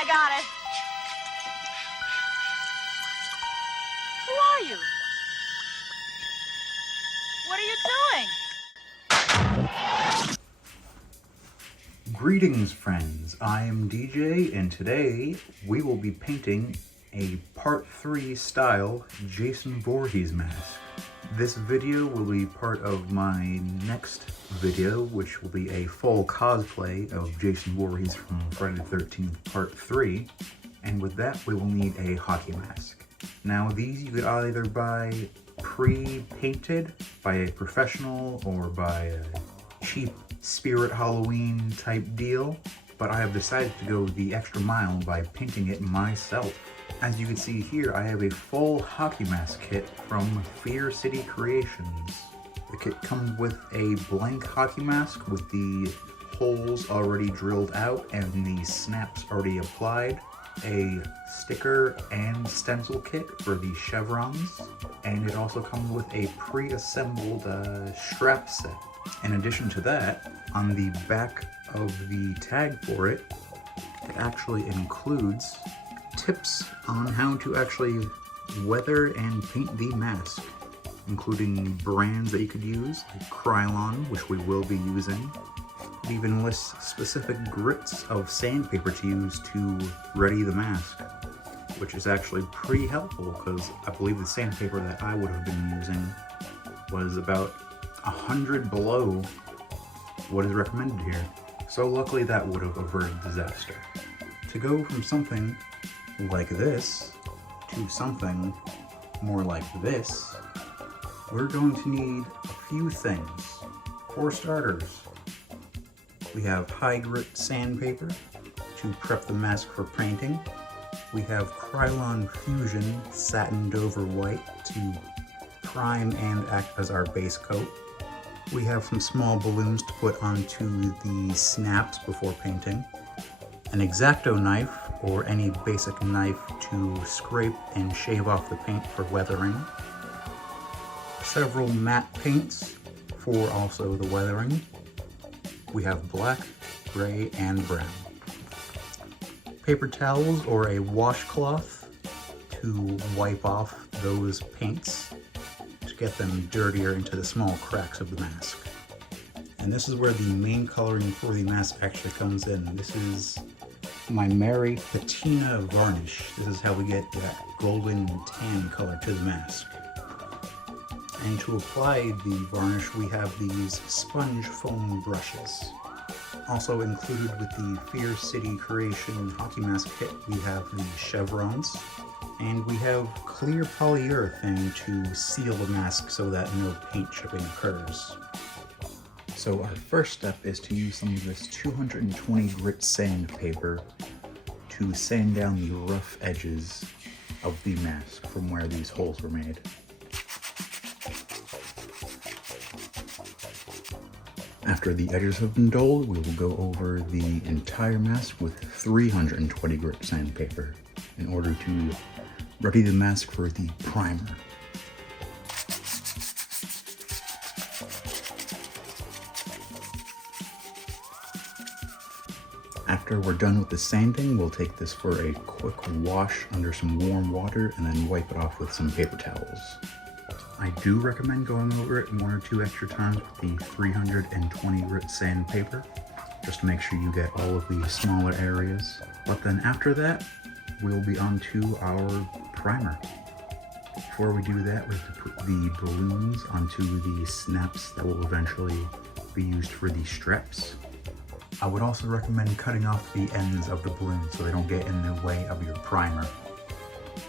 I got it. Who are you? What are you doing? Greetings, friends. I am DJ, and today we will be painting a Part 3 style Jason Voorhees mask. This video will be part of my next video, which will be a full cosplay of Jason Voorhees from Friday the 13th Part 3. And with that, we will need a hockey mask. Now, these you could either buy pre-painted by a professional or by a cheap Spirit Halloween type deal, but I have decided to go the extra mile by painting it myself. As you can see here, I have a full hockey mask kit from Fear City Creations. The kit comes with a blank hockey mask with the holes already drilled out and the snaps already applied, a sticker and stencil kit for the chevrons, and it also comes with a pre-assembled strap set. In addition to that, on the back of the tag for it, it actually includes tips on how to actually weather and paint the mask, including brands that you could use, like Krylon, which we will be using. It even lists specific grits of sandpaper to use to ready the mask, which is actually pretty helpful because I believe the sandpaper that I would have been using was about 100 below what is recommended here. So luckily that would have averted disaster. To go from something like this to something more like this, we're going to need a few things. For starters, we have high grit sandpaper to prep the mask for painting. We have Krylon Fusion Satin Dover White to prime and act as our base coat. We have some small balloons to put onto the snaps before painting. An X-Acto knife or any basic knife to scrape and shave off the paint for weathering. Several matte paints for also the weathering. We have black, gray, and brown. Paper towels or a washcloth to wipe off those paints to get them dirtier into the small cracks of the mask. And this is where the main coloring for the mask actually comes in. This is my Mary Patina varnish. This is how we get that golden tan color to the mask. And to apply the varnish, we have these sponge foam brushes. Also included with the Fear City Creation hockey mask kit, we have the chevrons, and we have clear polyurethane to seal the mask so that no paint chipping occurs. So our first step is to use some of this 220 grit sandpaper to sand down the rough edges of the mask from where these holes were made. After the edges have been dulled, we will go over the entire mask with 320 grit sandpaper in order to ready the mask for the primer. After we're done with the sanding, we'll take this for a quick wash under some warm water and then wipe it off with some paper towels. I do recommend going over it 1 or 2 extra times with the 320 grit sandpaper, just to make sure you get all of the smaller areas. But then after that, we'll be on to our primer. Before we do that, we have to put the balloons onto the snaps that will eventually be used for the straps. I would also recommend cutting off the ends of the balloons so they don't get in the way of your primer.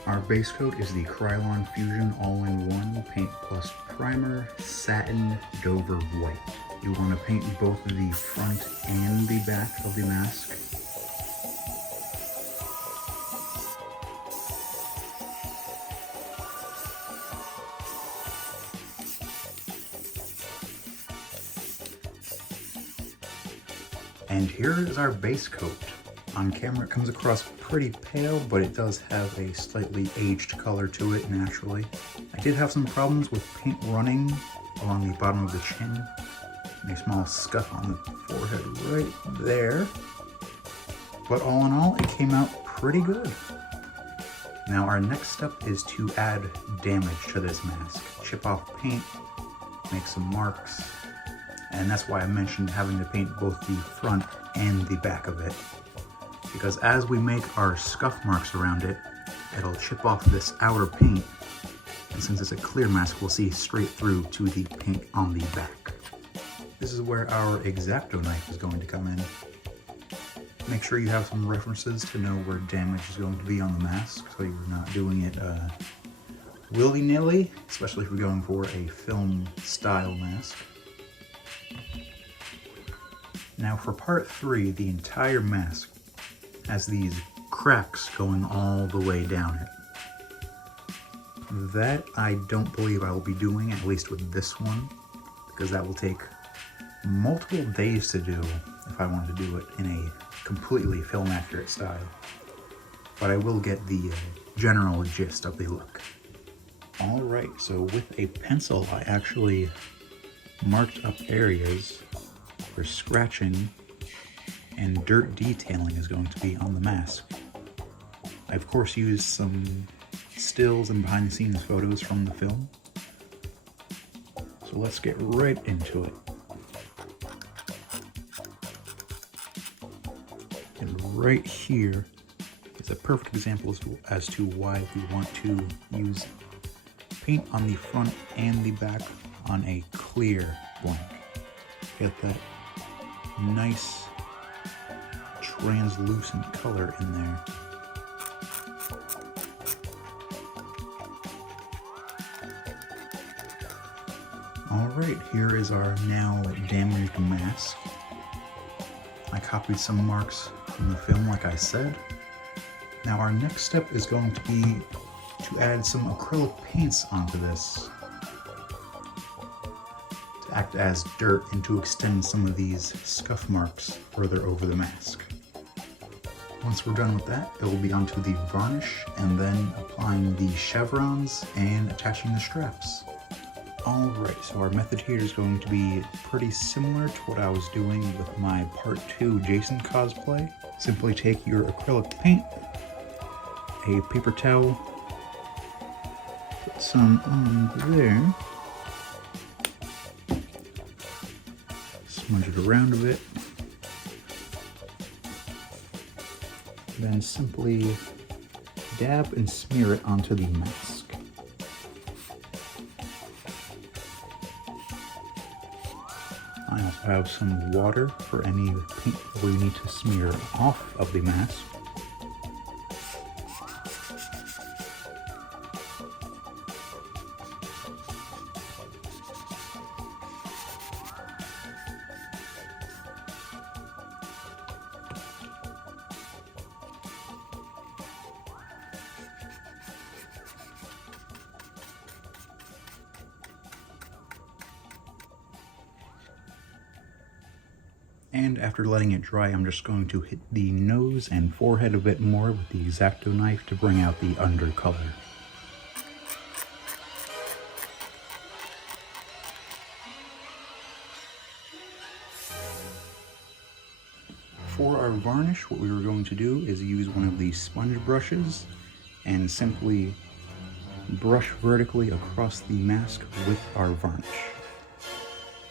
Our base coat is the Krylon Fusion All-in-One Paint Plus Primer Satin Dover White. You want to paint both the front and the back of the mask. And here is our base coat. On camera it comes across pretty pale, but it does have a slightly aged color to it naturally. I did have some problems with paint running along the bottom of the chin, and a small scuff on the forehead right there. But all in all, it came out pretty good. Now our next step is to add damage to this mask. Chip off paint, make some marks, and that's why I mentioned having to paint both the front and the back of it. Because as we make our scuff marks around it, it'll chip off this outer paint, and since it's a clear mask, we'll see straight through to the paint on the back. This is where our X-Acto knife is going to come in. Make sure you have some references to know where damage is going to be on the mask, so you're not doing it willy-nilly, especially if you're going for a film style mask. Now for part 3, the entire mask has these cracks going all the way down it. That I don't believe I will be doing, at least with this one, because that will take multiple days to do if I wanted to do it in a completely film accurate style. But I will get the general gist of the look. Alright, so with a pencil I actually marked up areas where scratching and dirt detailing is going to be on the mask. I of course used some stills and behind the scenes photos from the film. So let's get right into it. And right here is a perfect example as to why we want to use paint on the front and the back on a clear blank. Get that nice translucent color in there. Alright, here is our now damaged mask. I copied some marks from the film like I said. Now our next step is going to be to add some acrylic paints onto this to act as dirt and to extend some of these scuff marks further over the mask. Once we're done with that, it will be onto the varnish and then applying the chevrons and attaching the straps. Alright, so our method here is going to be pretty similar to what I was doing with my part 2 Jason cosplay. Simply take your acrylic paint, a paper towel, put some on there, smudge it around a bit, then simply dab and smear it onto the mask. I also have some water for any paint that we need to smear off of the mask. And after letting it dry, I'm just going to hit the nose and forehead a bit more with the X-Acto knife to bring out the undercolor. For our varnish, what we were going to do is use one of these sponge brushes and simply brush vertically across the mask with our varnish.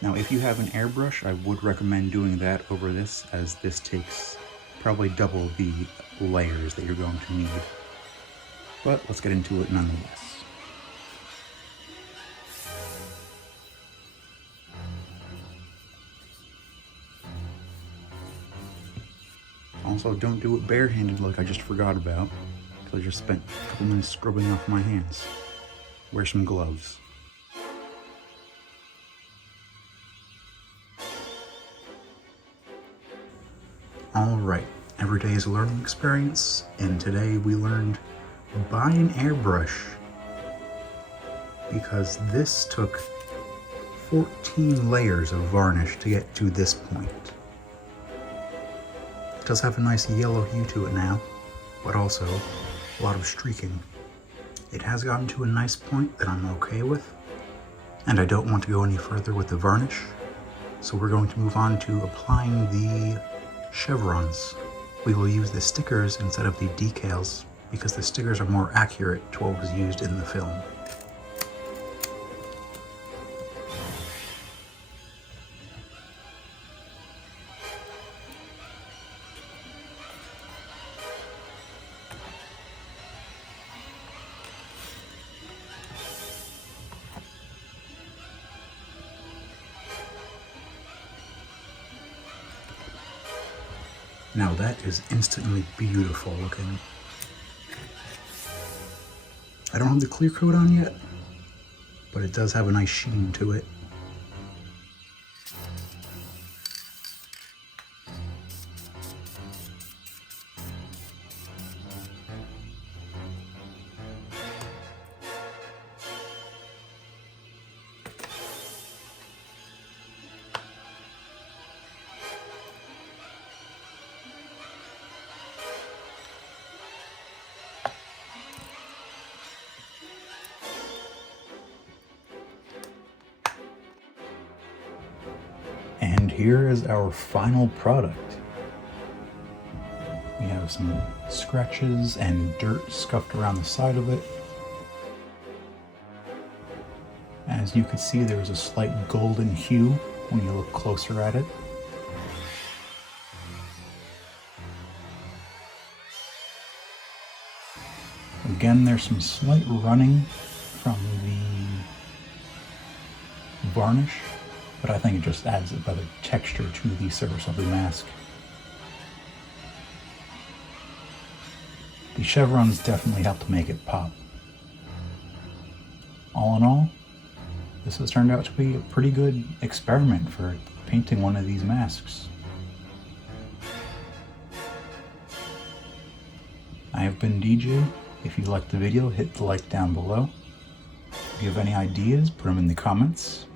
Now, if you have an airbrush, I would recommend doing that over this, as this takes probably double the layers that you're going to need. But let's get into it nonetheless. Also, don't do it barehanded like I just forgot about, because I just spent a couple minutes scrubbing off my hands. Wear some gloves. Alright, every day is a learning experience, and today we learned buy an airbrush, because this took 14 layers of varnish to get to this point. It does have a nice yellow hue to it now, but also a lot of streaking. It has gotten to a nice point that I'm okay with, and I don't want to go any further with the varnish, so we're going to move on to applying the chevrons. we will use the stickers instead of the decals because the stickers are more accurate to what was used in the film. Now that is instantly beautiful looking. I don't have the clear coat on yet, but it does have a nice sheen to it. And here is our final product. We have some scratches and dirt scuffed around the side of it. As you can see, there's a slight golden hue when you look closer at it. Again, there's some slight running from the varnish, but I think it just adds a better texture to the surface of the mask. The chevrons definitely help to make it pop. All in all, this has turned out to be a pretty good experiment for painting one of these masks. I have been DJ. If you liked the video, hit the like down below. If you have any ideas, put them in the comments.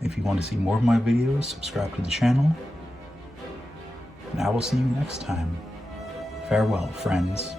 If you want to see more of my videos, subscribe to the channel. And I will see you next time. Farewell, friends.